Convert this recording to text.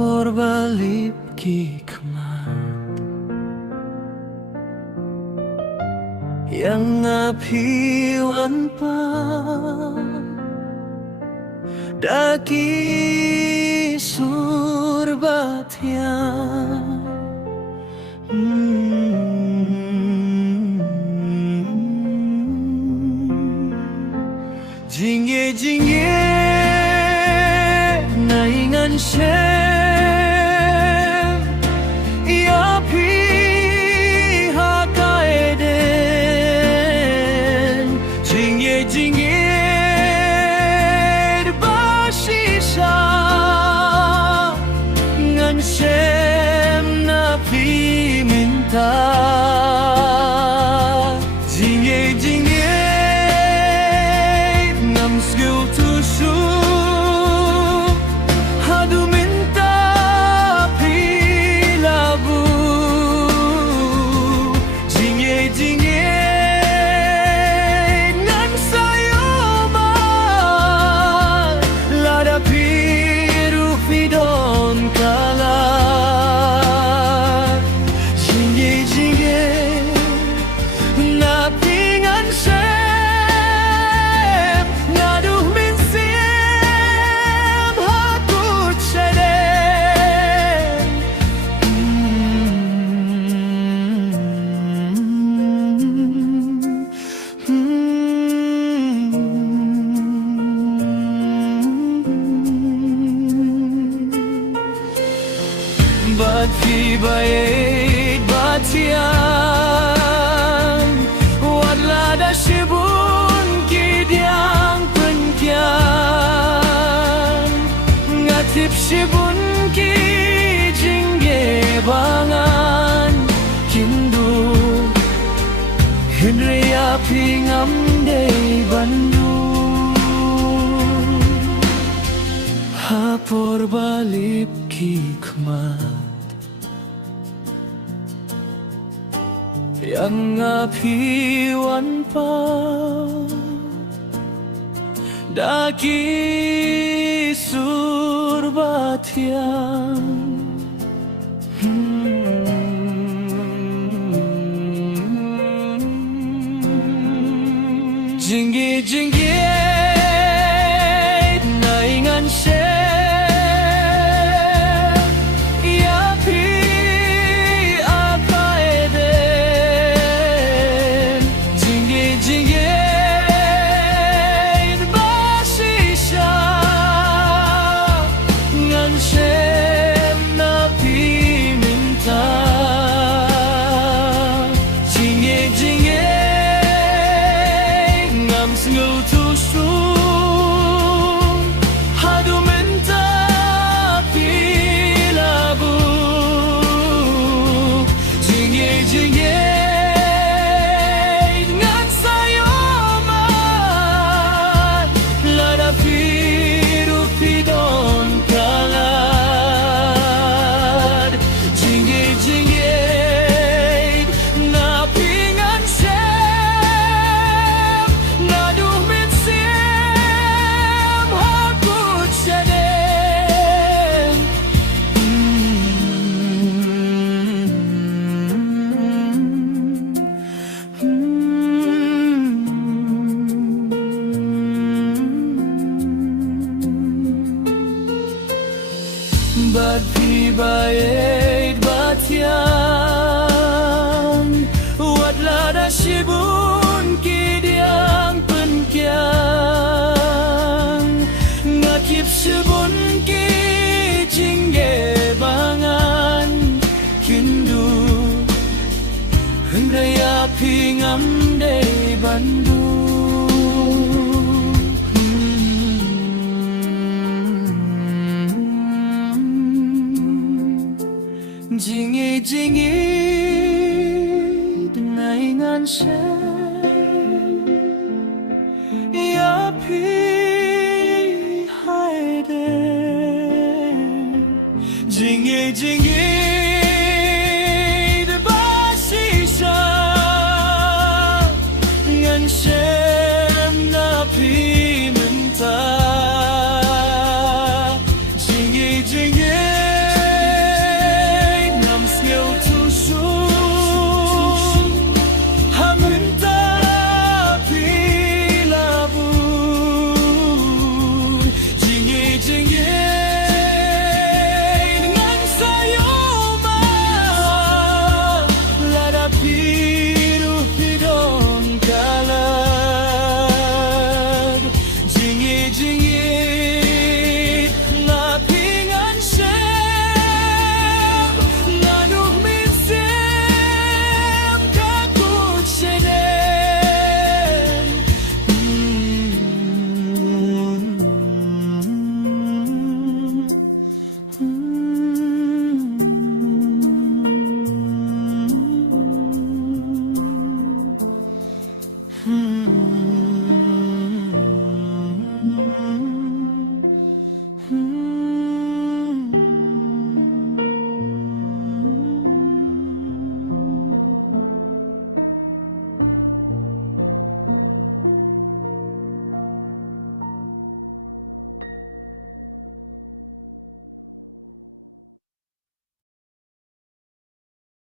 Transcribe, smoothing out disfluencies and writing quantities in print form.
Porbalip ki kemat yang ngapiwan pa daki surbatya jingye jingye naingan shem ya pi hakaeden jingye jingye bashisha ngan shem na pi minta jingye jingye Bat fi bait batian Wadla da shibun kidyang penkian Ngatip shibun ki jingge bangan Kindu Henrya pingam day bandu Hapor balip ki kemat yang ngapiwan pa daki surbatyan jinggi jinggi naingan shem Bat fi bait batian Wadla da shibun kidyang penkian Ngakip shibun ki jingge bangan Kindu Henrya pingam day bandu Jingi jingi naingan shem ya pi haide jingi jingi